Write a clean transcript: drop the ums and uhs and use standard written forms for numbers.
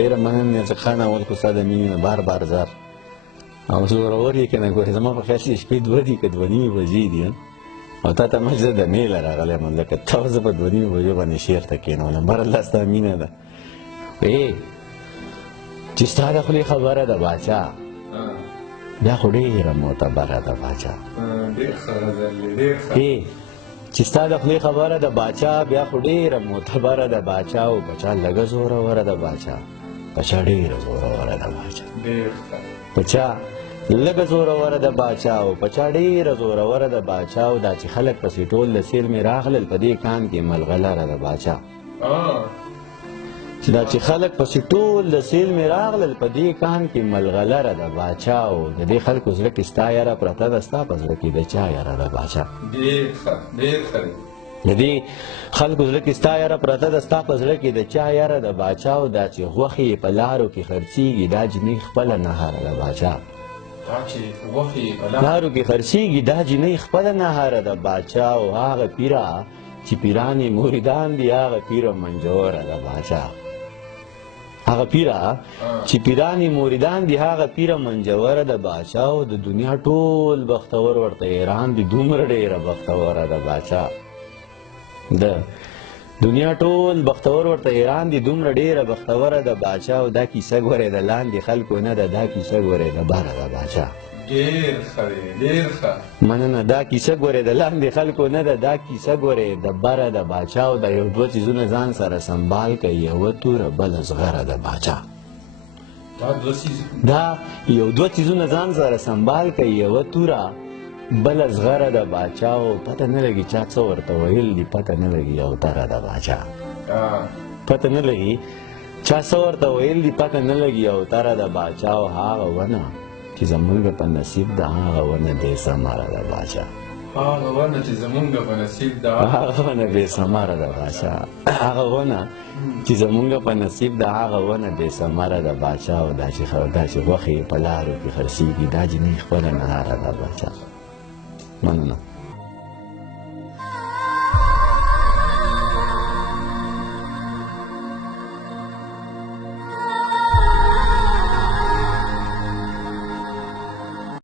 ډېره مننه چې خان اول خو ستا د مینې نه بار بار زار او زورور یې که نه ګورې زما په خیال چې شپې دوه دي که دوه نیمې بجې دي او تا ته مچ زه د میله راغلی یم لکه تا زه په دوه نیمې بجو باندې شعر ته کېنولم بر الله ستا مینه ده چې ستا د خولې خبره ده باچا بیا خو ډېره معتبره ده باچا چې ستا د خولې خبره ده باچا بیا خو ډېره معتبره ده باچا او بچا لږه زوروره ده باچا بچا ډېره زوروره ده باچا بچا لږه زوروره ده باچا او بچا ډېره زوروره ده باچا او دا چې خلک پسې ټول د سیل مې راغلل په دې کان کې ملغلره ده باچا چې دا چې خلک پسې ټول د سیل مې راغلل په دې کان کې ملغلره ده باچا او د دې خلکو زړه کې ستا یاره پرته ده ستا په زړه کې د چا یاره ده باچا د دې خلکو زړه کې ستا یاره پرته ده ستا په زړه کې د چا یاره ده باچا او دا چې غوښې په لارو کې خرڅېږي دا جنۍ خپله نهاره ده باچا لارو کې خرڅېږي دا جنۍ خپله نهاره ده باچا او هغه پیره چې پیران یې مريدان دي هغه پیره منجوره ده باچا هغه پیره چې پیران یې مريدان دي هغه پیره منجوره ده باچا او د دنیا ټول بختور ورته ایران دي دومره ډېره بختوره ده باچا د دنیا ټول بختور ورته ایران دي دومره ډېره بختوره ده باچا او دا کیسه ګورې د لاندې خلکو نه ده دا کیسه ګورې د بره ده باچا مننه دا کیسه ګورې د لاندې خلکو نه ده دا کیسه ګورې د بره ده باچا او دا یو دوه څیزونه ځان سره سنبال که یوه توره بله زغره ده باچا دا یو دوه څیزونه ځان سره سنبال که یوه توره بله زغره ده باچا او پته نه لګي چا څه ورته ویل دي پته نه لګي یو تره ده باچا پته نه لګي چا څه ورته ویل دي پته نه لګي یو تره ده باچا او هغه ونه چې زمونږ په نصیب ده هغه ونه بې ثمره ده باچا هغه ونه چې زمونږ په نصیب ده هغه ونه بې ثمره ده باچا هغه ونه چې زمونږ په نصیب ده هغه ونه بې ثمره ده باچا او دا چې غوښې په لارو کې خرڅېږي دا جنۍ خپله نهاره ده باچا مننه